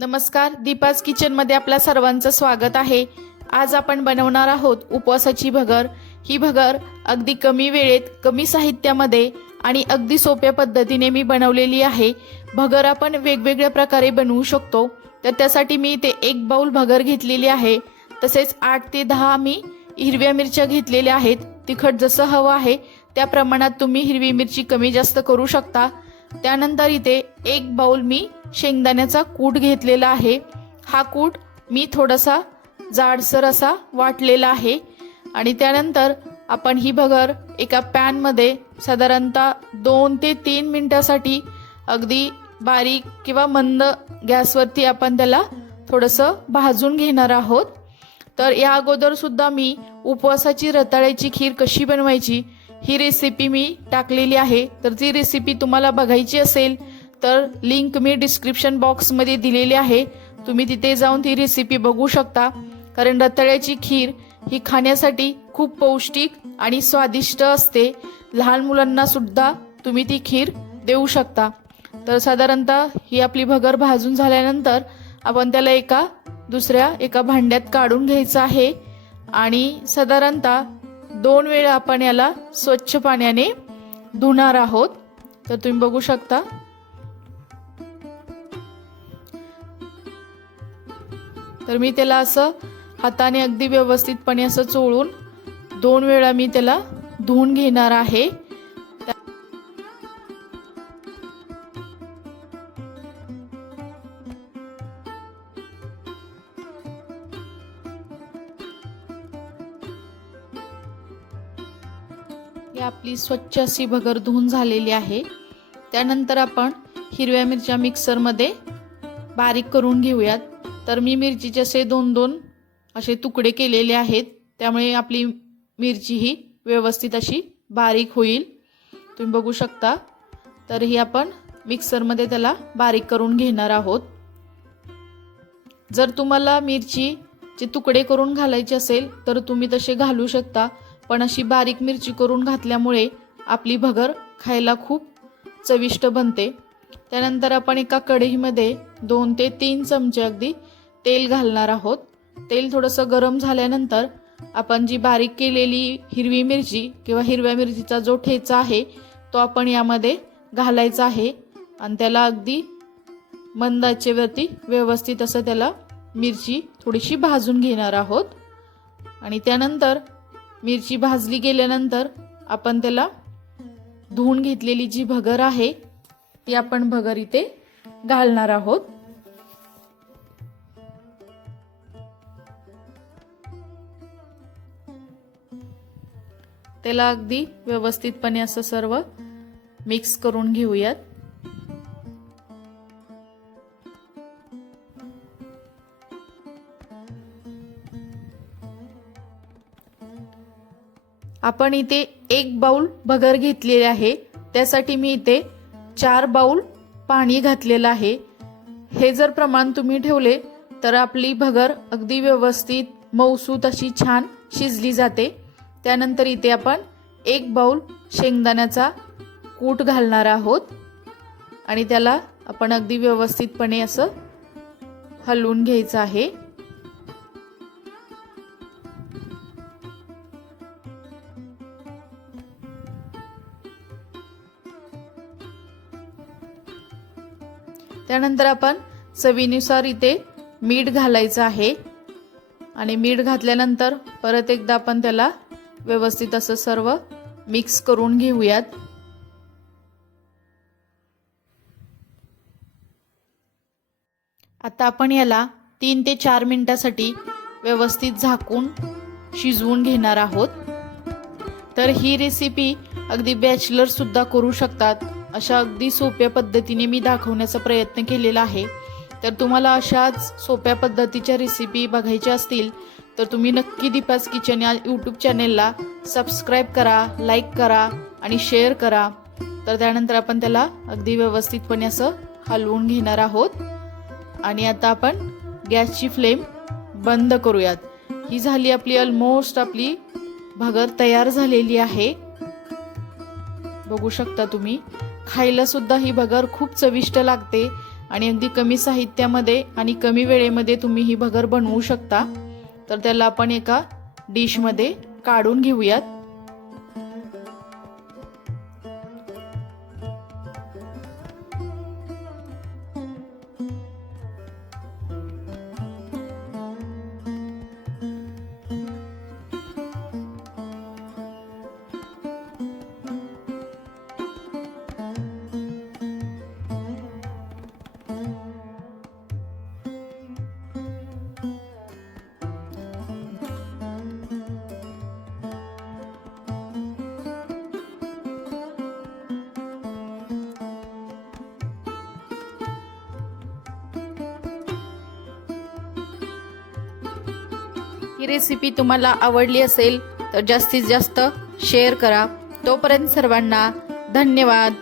नमस्कार दीपाज किचनमध्ये आपल्या सर्वांचं स्वागत आहे. आज आपण बनवणार आहोत उपवासाची भगर. ही भगर अगदी कमी वेळेत कमी साहित्यामध्ये आणि अगदी सोप्या पद्धतीने मी बनवलेली आहे. भगर आपण वेगवेगळ्या प्रकारे बनवू शकतो. तर त्यासाठी मी इथे एक बाऊल भगर घेतलेली आहे. तसेच आठ ते दहा मी हिरव्या मिरच्या घेतलेल्या आहेत. तिखट जसं हवं आहे त्या प्रमाणात तुम्ही हिरवी मिरची कमी जास्त करू शकता. त्यानंतर इथे एक बाऊल मी शेंगदाण्याचा कूट घेतलेला आहे. हा कूट मी थोडासा जाडसर असा वाटलेला आहे. आणि त्यानंतर आपण ही भगर एका पॅनमध्ये साधारणतः दोन ते तीन मिनटासाठी अगदी बारीक किंवा मंद गॅसवरती आपण त्याला थोडंसं भाजून घेणार आहोत. तर या अगोदरसुद्धा मी उपवासाची रताळ्याची खीर कशी बनवायची ही रेसिपी मी टाकलेली आहे. तर ती रेसिपी तुम्हाला बघायची असेल तर लिंक मी डिस्क्रिप्शन बॉक्समध्ये दिलेली आहे. तुम्ही तिथे जाऊन ती रेसिपी बघू शकता. कारण रताळ्याची खीर ही खाण्यासाठी खूप पौष्टिक आणि स्वादिष्ट असते. लहान मुलांना सुद्धा तुम्ही ती खीर देऊ शकता. तर साधारणतः ही आपली भगर भाजून झाल्यानंतर आपण त्याला एका दुसऱ्या एका भांड्यात काढून घ्यायचं आहे. आणि साधारणतः दोन वेळा आपण याला स्वच्छ पाण्याने धुणार आहोत. तर तुम्ही बघू शकता. तर मी त्याला असं हाताने अगदी व्यवस्थितपणे असं चोळून दोन वेळा मी त्याला धुवून घेणार आहे. ही आपली स्वच्छ अशी भगर धुवून झालेली आहे. त्यानंतर आपण हिरव्या मिरच्या मिक्सरमध्ये बारीक करून घेऊयात. तर मी मिरचीचे असे दोन दोन असे तुकडे केलेले आहेत. त्यामुळे आपली मिरची ही व्यवस्थित अशी बारीक होईल. तुम्ही बघू शकता. तर ही आपण मिक्सरमध्ये त्याला बारीक करून घेणार आहोत. जर तुम्हाला मिरचीचे तुकडे करून घालायचे असेल तर तुम्ही तसे घालू शकता. पण अशी बारीक मिरची करून घातल्यामुळे आपली भगर खायला खूप चविष्ट बनते. त्यानंतर आपण एका कढईमध्ये दोन ते तीन चमचे अगदी तेल घालणार आहोत. तेल थोडंसं गरम झाल्यानंतर आपण जी बारीक केलेली हिरवी मिरची किंवा हिरव्या मिरचीचा जो ठेचा आहे तो आपण यामध्ये घालायचा आहे आणि त्याला अगदी मंदाचेवरती व्यवस्थित असं त्याला मिरची थोडीशी भाजून घेणार आहोत. आणि त्यानंतर मिरची भाजली गेल्यानंतर आपण त्याला धुवून घेतलेली जी भगर आहे ती आपण भगर इथे घालणार आहोत. त्याला अगदी व्यवस्थितपणे असं सर्व मिक्स करून घेऊयात. आपण इथे एक बाउल भगर घेतलेले आहे. त्यासाठी मी इथे चार बाउल पाणी घातलेलं आहे. हे जर प्रमाण तुम्ही ठेवले तर आपली भगर अगदी व्यवस्थित मऊसूत अशी छान शिजली जाते. त्यानंतर इथे आपण एक बाऊल शेंगदाण्याचा कूट घालणार आहोत. आणि त्याला आपण अगदी व्यवस्थितपणे असं हलवून घ्यायचं आहे. त्यानंतर आपण चवीनुसार इथे मीठ घालायचं आहे. आणि मीठ घातल्यानंतर परत एकदा आपण त्याला व्यवस्थित असं सर्व मिक्स करून घेऊयात. आता आपण याला तीन ते चार मिनिटासाठी व्यवस्थित झाकून शिजवून घेणार आहोत. तर ही रेसिपी अगदी बॅचलर सुद्धा करू शकतात. अशा अगदी सोप्या पद्धतीने मी दाखवण्याचा प्रयत्न केलेला आहे. तर तुम्हाला अशाच सोप्या पद्धतीच्या रेसिपी बघायच्या असतील तर तुम्ही नक्की दीपास किचन या यूट्यूब चॅनेलला सबस्क्राईब करा लाईक करा आणि शेअर करा. तर त्यानंतर आपण त्याला अगदी व्यवस्थितपणे असं हलवून घेणार आहोत. आणि आता आपण गॅसची फ्लेम बंद करूयात. ही झाली आपली ऑलमोस्ट आपली भगर तयार झालेली आहे. बघू शकता तुम्ही खायला सुद्धा ही भगर खूप चविष्ट लागते आणि अगदी कमी साहित्यामध्ये आणि कमी वेळेमध्ये तुम्ही ही भगर बनवू शकता. तर त्याला आपण एका डिशमध्ये काढून घेऊयात. ही रेसिपी तुम्हाला आवडली असेल तर जास्तीत जास्त शेअर करा. तोपर्यंत सर्वांना धन्यवाद.